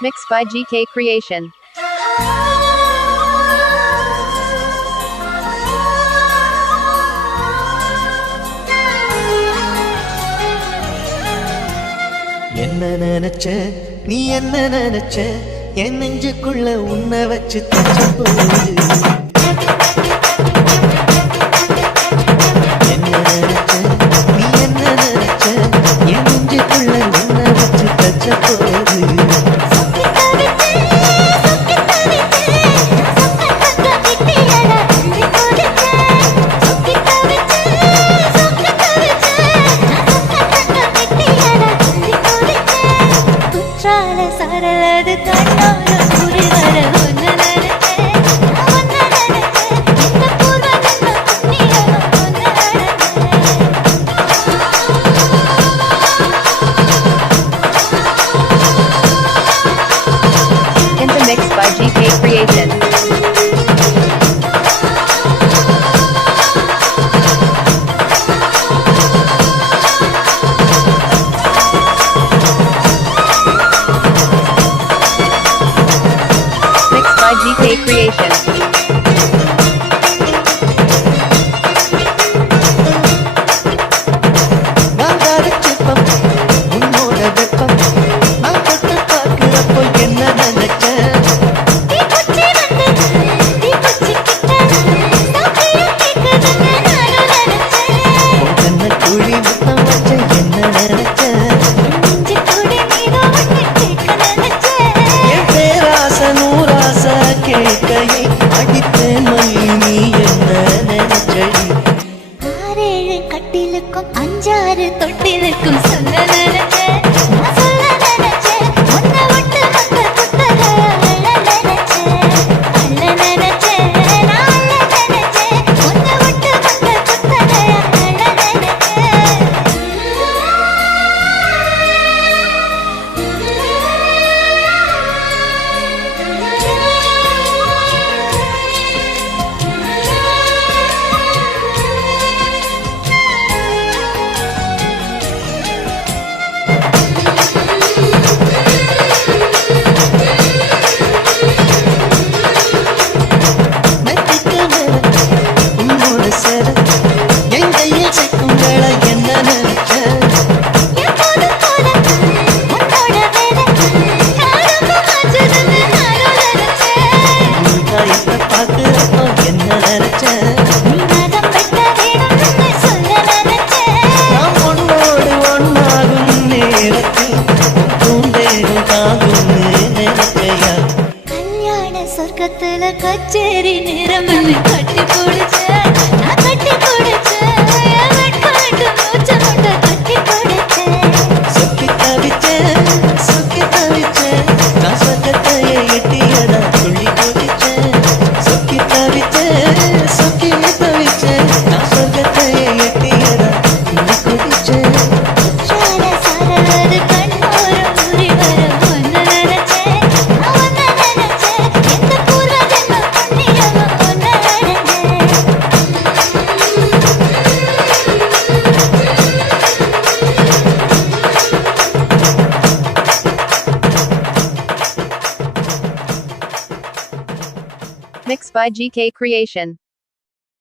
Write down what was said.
Mixed by GK Creation. என்ன நினைச்ச நீ என்ன நினைச்ச என் நெஞ்சுக்குள்ள உன்னை வச்சு தச்ச போது என்ன நினைச்ச நீ என்ன நினைச்ச என் நெஞ்சுக்குள்ள உன்னை வச்சு தச்ச போது சரலது கண்ணோர புரிவர ஒன்னு நினைச்சேன் ஒன்னு நினைச்சேன் இந்த பூர்வ ஜென்ம புண்ணியம் ஒன்னு In the mix by GK Creation. By GK Creation. நான் தரச்சிப்பம் உன்னோட வெப்பம் நான் தொட்டு பார்க்கிறப்போ என்ன நினைச்சேன் தீ குச்சி வந்து தீ குச்சி கிட்ட சாப்பிய கேக்குதுன்னு நானும் நினைச்சேன் என்ன குழி முத்தம் வச்ச என்ன நினைச்சேன் நெஞ்சு கூடி மீதோ ஒன்னு கேட்க நினைச்சேன் என் பேராச நூறாச கேட்கையை அடித்தேன் மல்லி நீ என்ன நினைச்சடி ஆறேழு கட்டிலுக்கும் அஞ்சாறு தொட்டிலுக்கும் சொல்ல நினைச்சேன் நான் சொல்ல நினைச்சேன் உன்னை விட்டு மத்த குத்தகை அள்ள நினைச்சேன் அள்ள நினைச்சேன் நான் அள்ள நினைச்சேன் உன்னை விட்டு மத்த குத்தகை அள்ள மெத்திக்க மேல உன்னோட சேர என் கையில் சிக்கும் வேளை என்ன நினைச்சேன் எப்போதும் போல உன்னோட வேலை காலமும் மாற்றுதுன்னு நானும் நினைச்சேன் உன் காயத்தை பார்க்கிறப்போ என்ன நினைச்சேன் நீ நகம் வெட்ட வேணும்னு சொல்ல நினைச்சேன் நாம் உன்னோடு ஒன்னாகும் நேரத்தில் உன் பூந்தேகம் தாங்கும்னு நினைச்சையா கல்யாண சொர்க்கத்துல கச்சேரி நேரம்னு கட்டி போடுச்சேன் நான் கட்டி போடுச்சேன் என் வெட்காட்டு மூச்சை முட்டை கட்டி போடுச்சேன் சொக்கி தவிச்சேன் நான் சொர்க்கத்தையே எட்டியதா துள்ளி குதிச்சேன் சொக்கி தவிச்சேன் நான் சொர்க்கத்தையே எட்டியதா துள்ளி குதிச்சேன் சார சாரது கண்ணோரம் ஊறி வர ஒன்னு நினைச்சேன் நான் ஒன்னு நினைச்சேன் எந்த பூர்வ ஜென்ம புண்ணியம் ஒன்னு நினைச்சேன் Mixed by GK Creation.